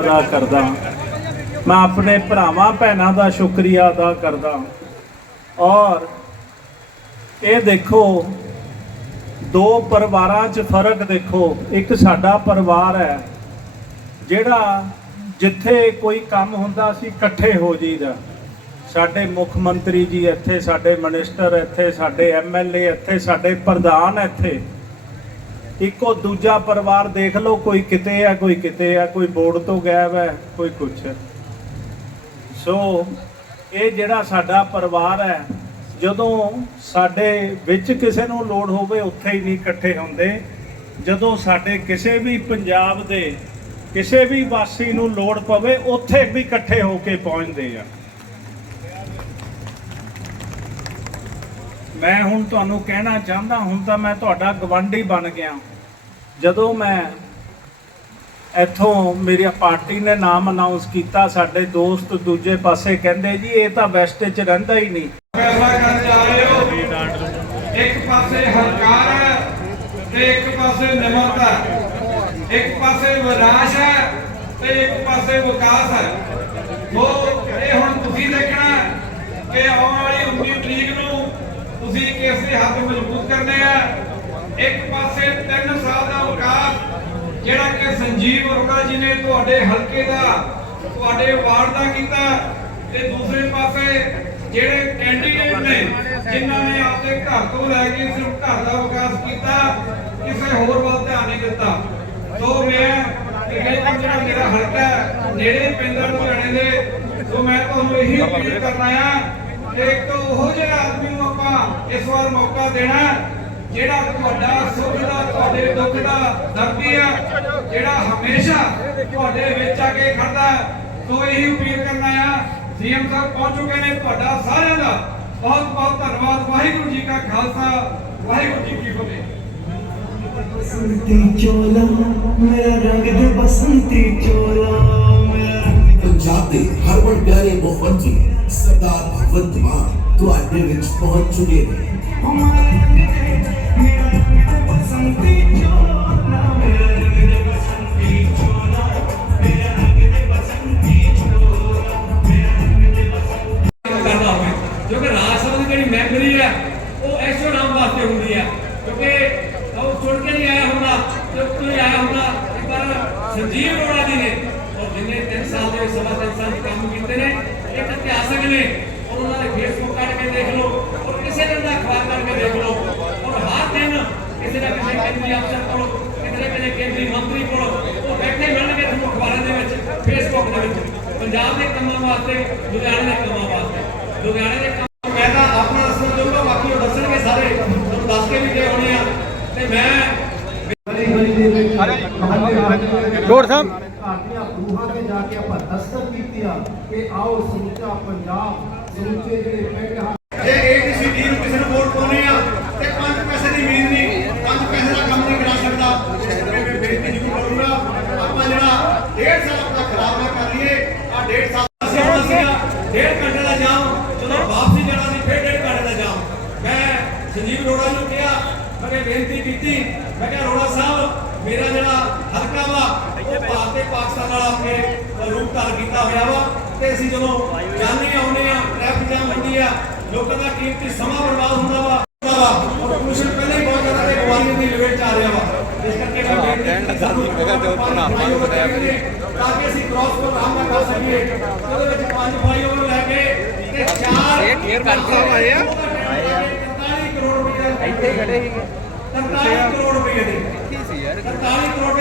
ਅਦਾ ਕਰਦਾ ਮੈਂ ਆਪਣੇ ਭਰਾਵਾਂ, ਭੈਣਾਂ ਦਾ ਸ਼ੁਕਰੀਆ ਅਦਾ ਕਰਦਾ ਔਰ ਇਹ ਦੇਖੋ, ਦੋ ਪਰਿਵਾਰਾਂ 'ਚ ਫ਼ਰਕ ਦੇਖੋ। ਇੱਕ ਸਾਡਾ ਪਰਿਵਾਰ ਹੈ, ਜਿਹੜਾ ਜਿੱਥੇ ਕੋਈ ਕੰਮ ਹੁੰਦਾ ਸੀ, ਇਕੱਠੇ ਹੋ ਜੀਦਾ ਸਾਡੇ ਮੁੱਖ ਮੰਤਰੀ ਜੀ ਇੱਥੇ, ਸਾਡੇ ਮਿਨਿਸਟਰ ਇੱਥੇ, ਸਾਡੇ ਐਮਐਲਏ ਇੱਥੇ, ਸਾਡੇ ਪ੍ਰਧਾਨ ਇੱਥੇ। ਇੱਕੋ ਦੂਜਾ ਪਰਿਵਾਰ ਦੇਖ ਲਓ, ਕੋਈ ਕਿਤੇ ਆ, ਕੋਈ ਕਿਤੇ ਆ, ਕੋਈ ਬੋਰਡ ਤੋਂ ਗਾਇਬ ਹੈ, ਕੋਈ ਕੁਛ। ਸੋ ਇਹ ਜਿਹੜਾ ਸਾਡਾ ਪਰਿਵਾਰ ਹੈ, ਜਦੋਂ ਸਾਡੇ ਵਿੱਚ ਕਿਸੇ ਨੂੰ ਲੋੜ ਹੋਵੇ, ਉੱਥੇ ਹੀ ਨਹੀਂ ਇਕੱਠੇ ਹੁੰਦੇ। ਜਦੋਂ ਸਾਡੇ ਕਿਸੇ ਵੀ ਪੰਜਾਬ ਦੇ ਕਿਸੇ ਵੀ ਵਾਸੀ ਨੂੰ ਲੋੜ ਪਵੇ, ਉੱਥੇ ਵੀ ਇਕੱਠੇ ਹੋ ਕੇ ਪਹੁੰਚਦੇ ਆ। ਮੈਂ ਹੁਣ ਤੁਹਾਨੂੰ ਕਹਿਣਾ ਚਾਹੁੰਦਾ ਹੁਣ ਤਾਂ ਮੈਂ ਤੁਹਾਡਾ ਗਵੰਡੀ ਬਣ ਗਿਆ। ਜਦੋਂ ਮੈਂ ਇੱਥੋਂ ਮੇਰੀ ਪਾਰਟੀ ਨੇ ਨਾਮ ਅਨਾਉਂਸ ਕੀਤਾ, ਸਾਡੇ ਦੋਸਤ ਦੂਜੇ ਪਾਸੇ ਕਹਿੰਦੇ, ਜੀ, ਇਹ ਤਾਂ ਵੈਸਟ 'ਚ ਰਹਿੰਦਾ ਹੀ ਨਹੀਂ। ਫੈਸਲਾ ਕਰਨ ਜਾ ਰਹੇ ਹੋ। ਇੱਕ ਪਾਸੇ ਹੰਕਾਰ ਹੈ ਤੇ ਇੱਕ ਪਾਸੇ ਨਿਮਰਤਾ ਇੱਕ ਪਾਸੇ ਵਿਰਾਸ਼ ਹੈ ਤੇ ਇੱਕ ਪਾਸੇ ਵਿਕਾਸ ਹੈ। ਸੋ ਇਹ ਹੁਣ ਤੁਸੀਂ ਦੇਖਣਾ ਕਿ ਆਉਣ ਵਾਲੀ 19 ਤਰੀਕ ਨੂੰ ਤੁਸੀਂ ਕਿਸ ਦੇ ਹੱਥ ਮਜ਼ਬੂਤ ਕਰਨੇ ਆ। ਇੱਕ ਪਾਸੇ 3 ਸਾਲ ਦਾ ਵਿਕਾਸ ਜਿਹੜਾ ਕਿ ਸੰਜੀਵ ਅਰੋੜਾ ਜੀ ਨੇ ਤੁਹਾਡੇ ਹਲਕੇ ਦਾ, ਤੁਹਾਡੇ ਵਾਰਡ ਦਾ ਕੀਤਾ। ਤੇ ਦੂਸਰੇ ਪਾਸੇ ਜਿਹੜੇ ਕੈਂਡੀਡੇਟ ਨੇ, ਜਿਨ੍ਹਾਂ ਨੇ ਆਪਣੇ ਘਰ ਤੋਂ ਲੈ ਕੇ ਸਿਰਫ ਘਰ ਦਾ ਵਿਕਾਸ ਕੀਤਾ, ਕਿਸੇ ਹੋਰ ਵੱਲ ਧਿਆਨ ਨਹੀਂ ਦਿੱਤਾ। ਸੋ ਮੈਂ ਇਹ ਜਿਹੜਾ ਮੇਰਾ ਹਲਕਾ ਨੇੜੇ ਪੈਂਦਾ ਲੁਧਿਆਣੇ ਦੇ, ਸੋ ਮੈਂ ਤੁਹਾਨੂੰ ਇਹੀ ਅਪੀਲ ਕਰਨਾ ਆ ਤੇ ਇੱਕ ਉਹ ਜਿਹੜਾ ਆਦਮੀ ਨੂੰ ਆਪਾਂ ਇਸ ਵਾਰ ਮੌਕਾ ਦੇਣਾ ਜਿਹੜਾ ਤੁਹਾਡਾ ਸੁੱਖ ਦਾ, ਤੁਹਾਡੇ ਦੁੱਖ ਦਾ ਦਰਦੀ ਆ ਜਿਹੜਾ ਹਮੇਸ਼ਾ ਤੁਹਾਡੇ ਵਿੱਚ ਆ ਕੇ ਖੜਦਾ ਸੋ ਇਹੀ ਅਪੀਲ ਕਰਨਾ ਆ ਸੀਐਮ ਸਾਹਿਬ ਪਹੁੰਚ ਚੁੱਕੇ ਨੇ ਤੁਹਾਡਾ ਸਾਰਿਆਂ ਦਾ ਬਹੁਤ ਬਹੁਤ ਧੰਨਵਾਦ। ਵਾਹਿਗੁਰੂ ਜੀ ਕਾ ਖਾਲਸਾ, ਵਾਹਿਗੁਰੂ ਜੀ ਕੀ ਫਤਿਹ। ਬਸੰਤੀ ਚੋਲਾ, ਮੇਰਾ ਰੰਗ ਦੇ ਬਸੰਤੀ ਤੇਰੇ ਮੋਹਨ ਜੀ ਸਦਾ ਭਗਵੰਤ ਮਾਨ ਤੁਹਾਡੇ ਵਿੱਚ ਪਹੁੰਚ ਚੁੱਕੇ ਨੇ ਕਿਉਂਕਿ ਰਾਜ ਸਭਾ ਦੀ ਜਿਹੜੀ ਮੈਂਬਰੀ ਹੈ ਉਹ ਐਸੋ ਨਾਮ ਵਾਸਤੇ ਹੁੰਦੀ ਹੈ ਕਿਉਂਕਿ ਉਹ ਚੁਣ ਕੇ ਨਹੀਂ ਆਇਆ ਹੁੰਦਾ ਚੁੱਕ ਕੇ ਆਇਆ ਹੁੰਦਾ ਇੱਕ ਵਾਰ ਸੰਜੀਵ ਰੋੜਾ ਜੀ ਨੇ ਉਹ ਜਿੰਨੇ 3 ਸਾਲ ਦੇ ਸਭਾ ਸੰਸਦ ਇਤਿਹਾਸਕ ਨੇ ਔਰ ਉਹਨਾਂ ਦੇ ਫੇਸਬੁੱਕ ਕੱਢ ਕੇ ਦੇਖ ਲਓ ਔਰ ਕਿਸੇ ਦਿਨ ਦਾ ਅਖਬਾਰ ਕੱਢ ਕੇ ਦੇਖ ਲਓ ਔਰ ਹਰ ਦਿਨ ਕਿਸੇ ਨਾ ਕਿਸੇ ਕੇਂਦਰੀ ਅਫਸਰ ਕੋਲ ਕਿਸੇ ਨਾ ਕਿਸੇ ਕੇਂਦਰੀ ਮੰਤਰੀ ਕੋਲ ਉਹ ਬੈਠੇ ਮਿਲਣਗੇ ਤੁਹਾਨੂੰ ਅਖਬਾਰਾਂ ਦੇ ਵਿੱਚ ਫੇਸਬੁੱਕ ਦੇ ਵਿੱਚ ਪੰਜਾਬ ਦੇ ਕੰਮਾਂ ਵਾਸਤੇ ਲੁਧਿਆਣੇ ਦੇ ਕੰਮਾਂ ਵਾਸਤੇ ਲੁਧਿਆਣੇ ਦੇ ਕੰਮ ਮੈਂ ਤਾਂ ਆਪਣਾ ਦੱਸਣਾ ਚਾਹੂੰਗਾ ਬਾਕੀ ਉਹ ਦੱਸਣਗੇ ਸਾਰੇ ਤੁਹਾਨੂੰ ਦੱਸ ਕੇ ਵੀ ਗਏ ਹੋਣੇ ਆ ਤੇ ਮੈਂ ਡੋਰ ਸਾਹਿਬ ਭਾਰਤੀਆਂ ਰੂਹਾਂ ਤੇ ਜਾ ਕੇ ਆ ਆਓ ਸਮੁੱਚਾ ਪੰਜਾਬ ਸਮੁੱਚੇ ਜਿਹੜੇ ਪਿੰਡ ਹਨ। ਜੇ ਏਬੀਸੀਡੀ ਨੂੰ ਕਿਸੇ ਨੂੰ ਵੋਟ ਪਾਉਣੇ ਆ, ਤੇ 5 ਪੈਸੇ ਦੀ ਉਮੀਦ ਨਹੀਂ 5 ਪੈਸੇ ਦਾ ਕੰਮ ਨਹੀਂ ਕਰਾ ਸਕਦਾ। ਮੈਂ ਬੇਨਤੀ ਜ਼ਰੂਰ ਕਰੂੰਗਾ, ਆਪਾਂ ਜਿਹੜਾ ਡੇਢ ਸਾਲ ਆਪਣਾ ਖਰਾਬ ਨਾ ਕਰ ਲਈਏ ਆ ਡੇਢ ਸਾਲ ਅਸੀਂ ਆਉਣਾ ਸੀਗਾ, ਡੇਢ ਘੰਟੇ ਦਾ ਜਾਮ, ਜਦੋਂ ਵਾਪਸੀ ਜਾਣਾ ਸੀ, ਫਿਰ ਡੇਢ ਘੰਟੇ ਦਾ ਜਾਮ। ਮੈਂ ਸੰਜੀਵ ਅਰੋੜਾ ਨੂੰ ਕਿਹਾ, ਮੈਂ ਬੇਨਤੀ ਕੀਤੀ, ਮੈਂ ਕਿਹਾ ਅਰੋੜਾ ਸਾਹਿਬ, ਮੇਰਾ ਜਿਹੜਾ ਹਲਕਾ ਵਾ, ਉਹ ਭਾਰਤ ਤੇ ਪਾਕਿਸਤਾਨ ਨਾਲ ਆਪਣੇ ਰੂਪ ਧਾਰ ਕੀਤਾ ਹੋਇਆ ਵਾ। ਤੇ ਅਸੀਂ ਜਦੋਂ ਜਾਂਦੇ ਆਉਂਦੇ ਆ ਟ੍ਰੈਫਿਕ ਜਾਮ ਹੁੰਦੀ ਆ ਲੋਕਾਂ ਦਾ ਕੀਮਤੀ ਸਮਾਂ ਬਰਬਾਦ ਹੁੰਦਾ ਵਾ ਔਰ ਕਮਿਸ਼ਨ ਪਹਿਲਾਂ ਹੀ ਬਹੁਤ ਜ਼ਿਆਦਾ ਤੇ ਗਵਾਲੀਅਰ ਦੀ ਲਵੇਟ ਚ ਆ ਰਿਹਾ ਵਾ। ਇਸ ਕਰਕੇ ਮੈਂ ਬੇਨਤੀ ਸੀ ਮੈਂ ਕਿਹਾ ਜੋ ਤਾਂ ਕਿ ਅਸੀਂ ਕ੍ਰਾਸ ਕੋਡ ਆਰਾਮ ਨਾਲ ਕਰ ਸਕੀਏ। ਉਹਦੇ ਵਿੱਚ ਪੰਜ ਫਲਾਈਓਵਰ ਲੈ ਕੇ ਤੇ ਚਾਰ ਇਹ ਕਲੀਅਰ ਕਰਕੇ ਆਏ ਆ 43 ਕਰੋੜ ਰੁਪਏ ਇੱਥੇ ਖੜੇ ਸੀਗੇ। 43 ਕਰੋੜ ਰੁਪਏ ਦੇ। 43 ਕਰੋੜ